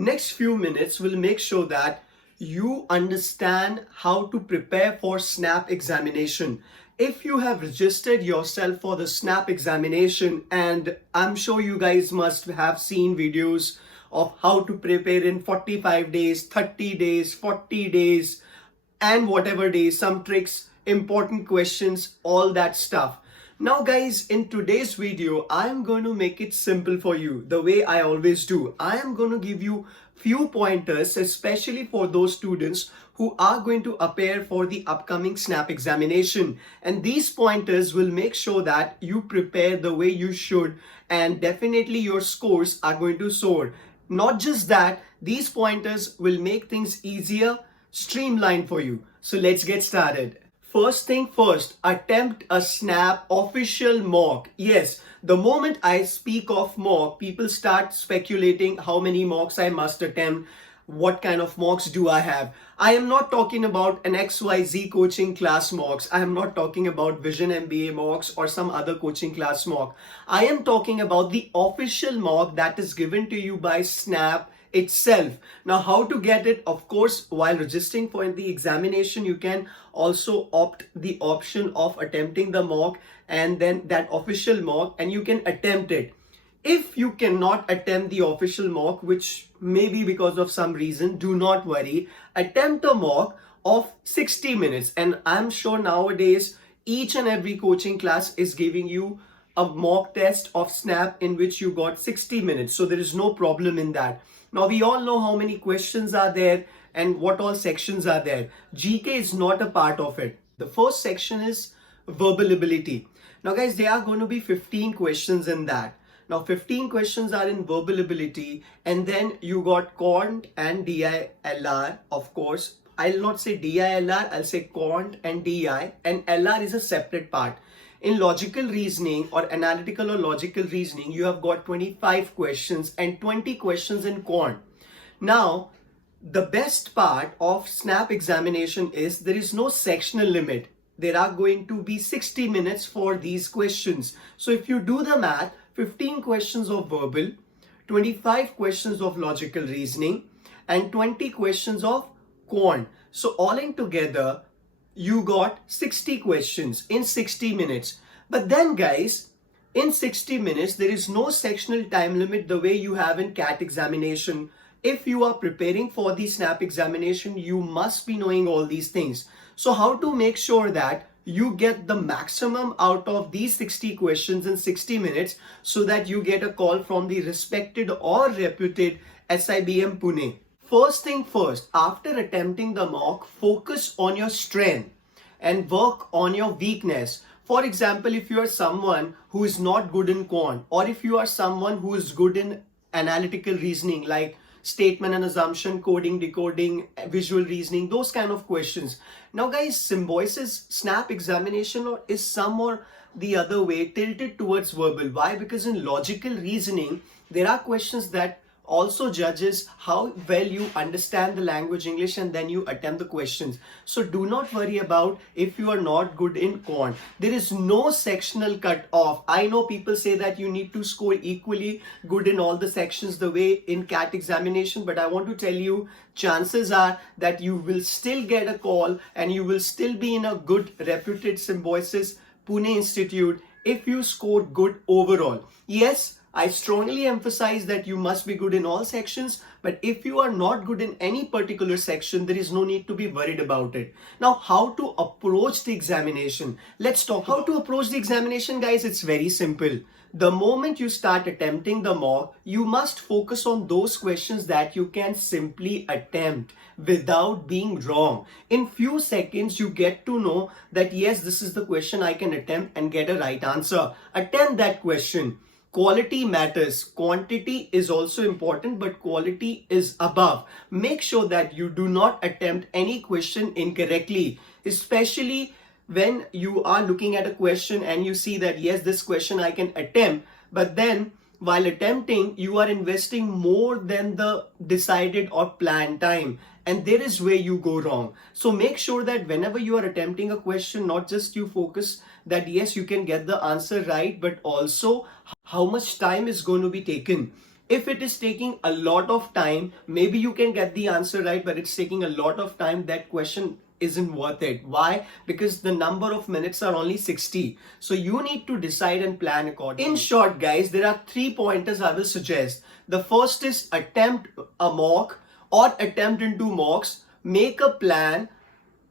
next few minutes will make sure that you understand how to prepare for SNAP examination. If you have registered yourself for the SNAP examination, and I'm sure you guys must have seen videos of how to prepare in 45 days, 30 days, 40 days, and whatever days, some tricks, important questions, all that stuff. Now guys, in today's video, I'm going to make it simple for you the way I always do. I am going to give you few pointers, especially for those students who are going to appear for the upcoming SNAP examination. And these pointers will make sure that you prepare the way you should, and definitely your scores are going to soar. Not just that, these pointers will make things easier, streamlined for you. So let's get started. First thing first, attempt a SNAP official mock. Yes, the moment I speak of mock, people start speculating how many mocks I must attempt, what kind of mocks do I have. I am not talking about an XYZ coaching class mocks. I am not talking about Vision MBA mocks or some other coaching class mock. I am talking about the official mock that is given to you by SNAP itself. Now, how to get it? Of course, while registering for the examination, you can also opt the option of attempting the mock and then that official mock, and you can attempt it. If you cannot attempt the official mock, which may be because of some reason, do not worry. Attempt a mock of 60 minutes. And I'm sure nowadays, each and every coaching class is giving you a mock test of SNAP in which you got 60 minutes. So there is no problem in that. Now, we all know how many questions are there and what all sections are there. GK is not a part of it. The first section is verbal ability. Now, guys, there are going to be 15 questions in that. Now, 15 questions are in verbal ability, and then you got quant and DILR, of course. I'll not say DILR, I'll say quant and DI, and LR is a separate part. In logical reasoning or analytical or logical reasoning, you have got 25 questions and 20 questions in quant. Now, the best part of SNAP examination is there is no sectional limit. There are going to be 60 minutes for these questions. So if you do the math, 15 questions of verbal, 25 questions of logical reasoning, and 20 questions of quant. So all in together, you got 60 questions in 60 minutes. But then guys, in 60 minutes, there is no sectional time limit the way you have in CAT examination. If you are preparing for the SNAP examination, you must be knowing all these things. So how to make sure that you get the maximum out of these 60 questions in 60 minutes so that you get a call from the respected or reputed SIBM Pune. First thing first, after attempting the mock, focus on your strength and work on your weakness. For example, if you are someone who is not good in quant, or if you are someone who is good in analytical reasoning like statement and assumption, coding, decoding, visual reasoning, those kind of questions. Now guys, symbiosis SNAP examination is some or the other way tilted towards verbal. Why? Because in logical reasoning, there are questions that also judges how well you understand the language English, and then you attempt the questions. So do not worry about if you are not good in quant. There is no sectional cut off. I know people say that you need to score equally good in all the sections the way in CAT examination, but I want to tell you, chances are that you will still get a call and you will still be in a good reputed Symbiosis Pune Institute if you score good overall. Yes, I strongly emphasize that you must be good in all sections, but if you are not good in any particular section, there is no need to be worried about it. Now, how to approach the examination? Let's talk how to approach the examination, guys. It's very simple. The moment you start attempting the mock, you must focus on those questions that you can simply attempt without being wrong. In few seconds, you get to know that yes, this is the question I can attempt and get a right answer. Attempt that question. Quality matters. Quantity is also important, but quality is above. Make sure that you do not attempt any question incorrectly, especially when you are looking at a question and you see that yes, this question I can attempt, but then while attempting, you are investing more than the decided or planned time. And there is where you go wrong. So make sure that whenever you are attempting a question, not just you focus that yes, you can get the answer right, but also how much time is going to be taken. If it is taking a lot of time, maybe you can get the answer right, but it's taking a lot of time, that question isn't worth it. Why? Because the number of minutes are only 60. So you need to decide and plan accordingly. In short, guys, there are 3 pointers I will suggest. The first is attempt a mock or attempt into mocks. Make a plan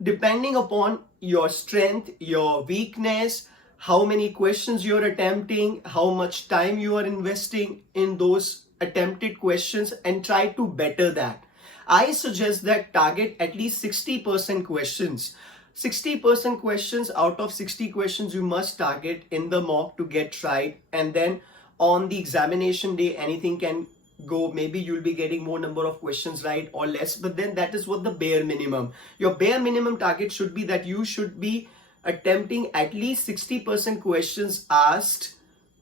depending upon your strength, your weakness, how many questions you're attempting, how much time you are investing in those attempted questions, and try to better that. I suggest that target at least 60% questions. 60% questions out of 60 questions you must target in the mock to get right, and then on the examination day anything can go. Maybe you'll be getting more number of questions right or less, but then that is what the bare minimum. Your bare minimum target should be that you should be attempting at least 60% questions asked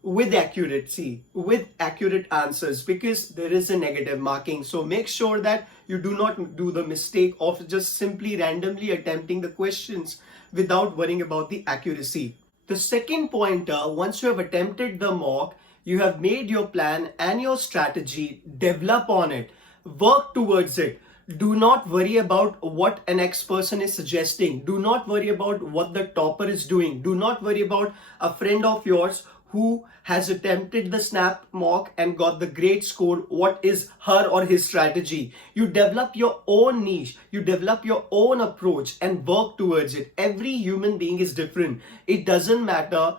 with accuracy, with accurate answers, because there is a negative marking. So make sure that you do not do the mistake of just simply randomly attempting the questions without worrying about the accuracy. The second pointer, once you have attempted the mock, you have made your plan and your strategy, develop on it, work towards it. Do not worry about what an next person is suggesting. Do not worry about what the topper is doing. Do not worry about a friend of yours who has attempted the snap mock and got the great score. What is her or his strategy? You develop your own niche, you develop your own approach and work towards it. Every human being is different. It doesn't matter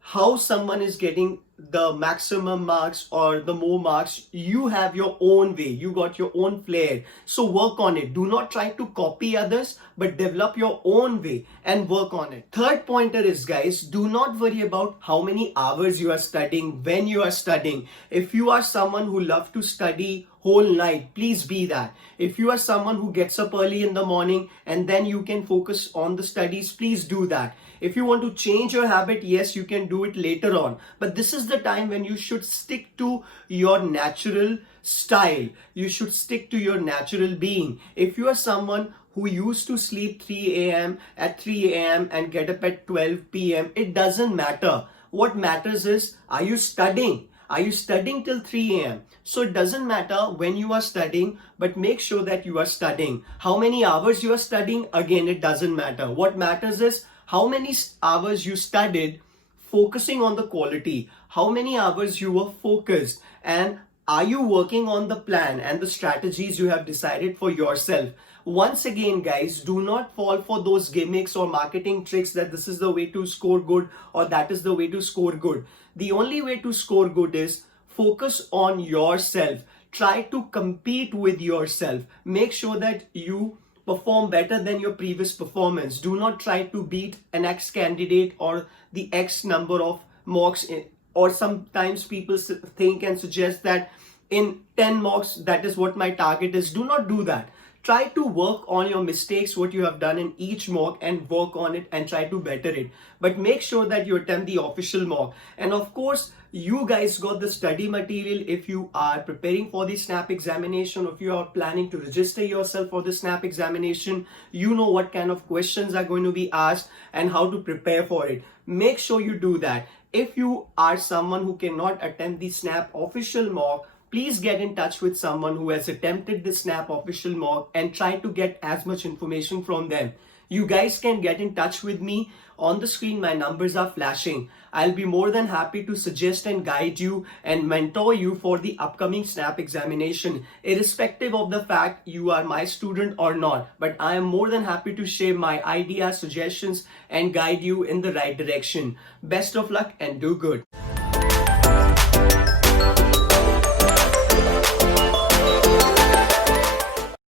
how someone is getting the maximum marks or the more marks. You have your own way, you got your own flair, so work on it. Do not try to copy others, but develop your own way and work on it. Third pointer is, guys, do not worry about how many hours you are studying, when you are studying. If you are someone who loves to study whole night, please be that. If you are someone who gets up early in the morning and then you can focus on the studies, please do that. If you want to change your habit, yes, you can do it later on, but this is the time when you should stick to your natural style. You should stick to your natural being. If you are someone who used to sleep 3 a.m. at 3 a.m. and get up at 12 p.m., it doesn't matter. What matters is, are you studying? Are you studying till 3 a.m.? So it doesn't matter when you are studying, but make sure that you are studying. How many hours you are studying, again, it doesn't matter. What matters is how many hours you studied, focusing on the quality. How many hours you were focused, and are you working on the plan and the strategies you have decided for yourself? Once again, guys, do not fall for those gimmicks or marketing tricks that this is the way to score good or that is the way to score good. The only way to score good is focus on yourself. Try to compete with yourself. Make sure that you perform better than your previous performance. Do not try to beat an X candidate or the X number of mocks. Or sometimes people think and suggest that in 10 mocks, that is what my target is. Do not do that. Try to work on your mistakes, what you have done in each mock, and work on it and try to better it. But make sure that you attempt the official mock. And of course, you guys got the study material if you are preparing for the SNAP examination, or if you are planning to register yourself for the SNAP examination. You know what kind of questions are going to be asked and how to prepare for it. Make sure you do that. If you are someone who cannot attempt the SNAP official mock, please get in touch with someone who has attempted the SNAP official mock and try to get as much information from them. You guys can get in touch with me. On the screen, my numbers are flashing. I'll be more than happy to suggest and guide you and mentor you for the upcoming SNAP examination, irrespective of the fact you are my student or not. But I am more than happy to share my ideas, suggestions, and guide you in the right direction. Best of luck and do good.